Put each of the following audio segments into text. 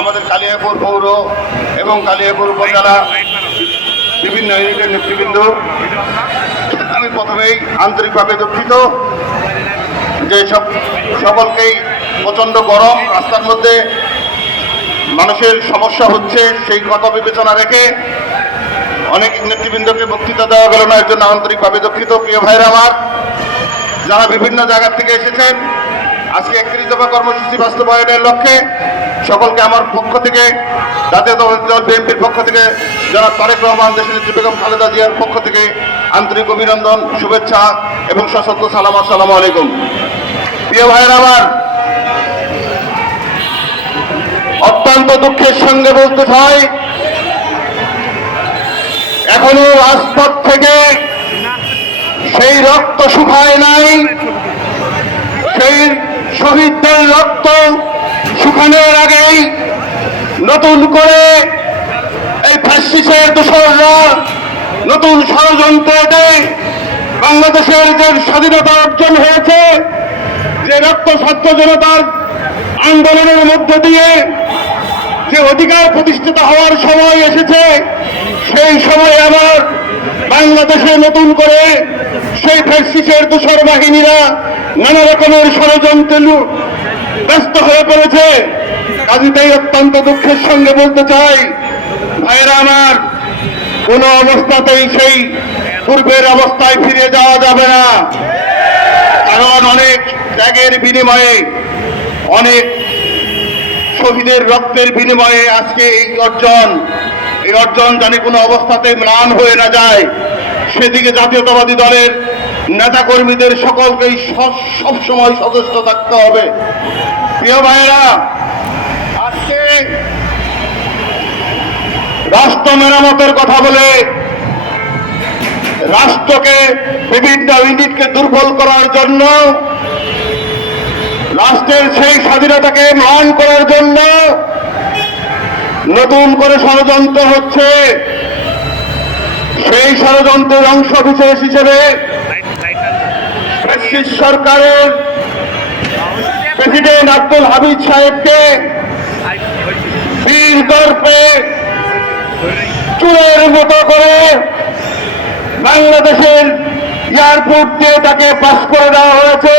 আমাদের কালিয়াপুর পৌর এবং কালিয়াপুর উপজেলা বিভিন্ন ইউনিটের নেতৃবৃন্দ, আমি প্রথমেই আন্তরিকভাবে দুঃখিত যে সকলকেই প্রচণ্ড গরম, রাস্তার মধ্যে মানুষের সমস্যা হচ্ছে, সেই কথা বিবেচনা রেখে অনেক নেতৃবৃন্দকে বক্তৃতা দেওয়া গেল না, এর জন্য আন্তরিকভাবে দুঃখিত। প্রিয় ভাইরা আমার, যারা বিভিন্ন জায়গা থেকে এসেছেন আজকে 31 দফা কর্মসূচি বাস্তবায়নের লক্ষ্যে, সকলকে আমার পক্ষ থেকে, জাতীয়তাবাদী দল বিএনপির পক্ষ থেকে, যারা তারেক রহমান, দেশনেত্রী বেগম খালেদা জিয়ার পক্ষ থেকে আন্তরিক অভিনন্দন, শুভেচ্ছা এবং সশস্ত্র সালাম। আসসালামু আলাইকুম। প্রিয় ভাইরা আমার, অত্যন্ত দুঃখের সঙ্গে বলতে চাই, এখনো রাজপথ থেকে সেই রক্ত শুকায় নাই, সেই শহীদদের রক্ত শুকানোর আগেই নতুন করে এই ফ্যাসিস্টের দোসররা নতুন ষড়যন্ত্রে বাংলাদেশের যে স্বাধীনতা অর্জন হয়েছে, যে রক্ত ছাত্র জনতার আন্দোলনের মধ্যে দিয়ে যে অধিকার প্রতিষ্ঠিত হওয়ার সময় এসেছে, সেই সময় আবার বাংলাদেশে নতুন করে সেই ফ্যাসিস্টের দোসর বাহিনীরা নানা রকমের ষড়যন্ত্রে ব্যস্ত হয়ে পড়েছে। কাজেই অত্যন্ত দুঃখের সঙ্গে বলতে চাই, ভাইরা আমার, কোন অবস্থাতেই সেই পূর্বের অবস্থায় ফিরে যাওয়া যাবে না। কারণ অনেক ত্যাগের বিনিময়ে, অনেক শহীদের রক্তের বিনিময়ে আজকে এই অর্জন জানি কোনো অবস্থাতে ম্লান হয়ে না যায়, সেদিকে জাতীয়তাবাদী দলের নেতাকর্মীদের সকলকেই সবসময় সচেষ্ট থাকতে হবে। প্রিয় ভাইয়েরা, আজকে রাষ্ট্র মেরামতের কথা বলে, রাষ্ট্রকে বিভিন্ন ইউনিটকে দুর্বল করার জন্য, রাষ্ট্রের সেই স্বাধীনতাকে ম্লান করার জন্য নতুন করে ষড়যন্ত্র হচ্ছে। সেই ষড়যন্ত্রের অংশ বিশেষ হিসেবে ফ্যাসিস্ট সরকারের প্রেসিডেন্ট আব্দুল হামিদ সাহেবকে বীর দর্পে চুরের মতো করে বাংলাদেশের এয়ারপোর্ট দিয়ে তাকে পাস করে দেওয়া হয়েছে।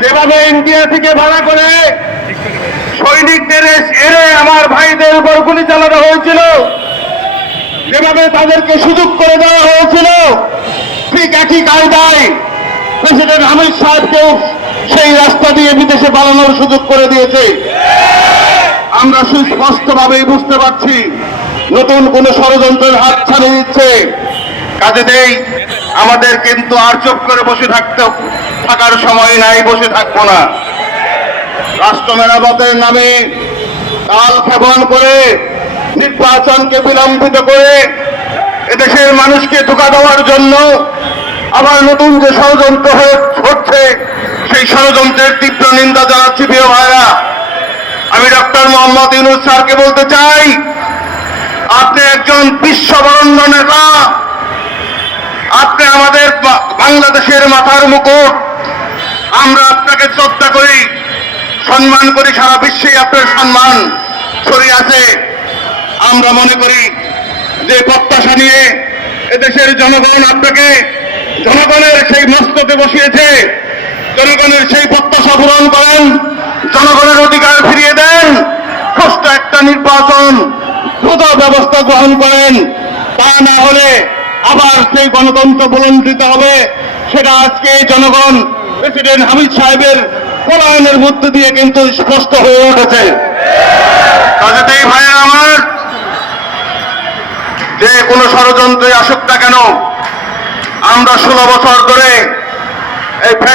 যেভাবে ইন্ডিয়া থেকে ভাড়া করে সৈনিকদের এনে আমার ভাইদের উপর গুলি চালানো হয়েছিল, যেভাবে তাদেরকে সুযোগ করে দেওয়া হয়েছিল, ঠিক একই কায়দায় প্রেসিডেন্ট হামিদ সাহেবকেও সেই রাস্তা দিয়ে বিদেশে পালানোর সুযোগ করে দিয়েছে। আমরা সুস্পষ্টভাবেই বুঝতে পারছি নতুন কোন ষড়যন্ত্রের হাত ছাড়িয়ে দিচ্ছে। কাজেই আমাদের কিন্তু আর চুপ করে বসে থাকার সময় নাই, বসে থাকবো না। রাষ্ট্র মেরামতের নামে কাল ক্ষেপণ করে, নির্বাচনকে বিলম্বিত করে এদেশের মানুষকে ধোঁকা দেওয়ার জন্য আবার নতুন যে ষড়যন্ত্র হচ্ছে, সেই ষড়যন্ত্রের তীব্র নিন্দা জানাচ্ছি। প্রিয় ভাইরা, আমি ডক্টর মোহাম্মদ ইউনূস স্যারকে বলতে চাই, আপনি একজন বিশ্ববরেণ্য নেতা, আপনি আমাদের বাংলাদেশের মাথার মুকুট। আমরা আপনাকে শ্রদ্ধা করি, সম্মান করি, সারা বিশ্বেই আপনার সম্মান ছড়িয়ে আছে। আমরা মনে করি যে প্রত্যাশা নিয়ে এদেশের জনগণ আপনাকে জনগণের সেই মস্তকে বসিয়েছে, জনগণের সেই প্রত্যাশা পূরণ করেন, জনগণের অধিকার ফিরিয়ে দেন, সুষ্ঠু একটা নির্বাচন দ্রুত ব্যবস্থা গ্রহণ করেন। তা না হলে আবার সেই গণতন্ত্র বুলন্দিত হবে। সেটা আজকে জনগণ প্রেসিডেন্ট হামিদ সাহেবের পলায়নের মধ্য দিয়ে কিন্তু স্পষ্ট হয়ে উঠেছে। কাজেই ভাইয়া আমার, যে কোনো ষড়যন্ত্রে আসুক না কেন, আমরা 16 বছর ধরে এই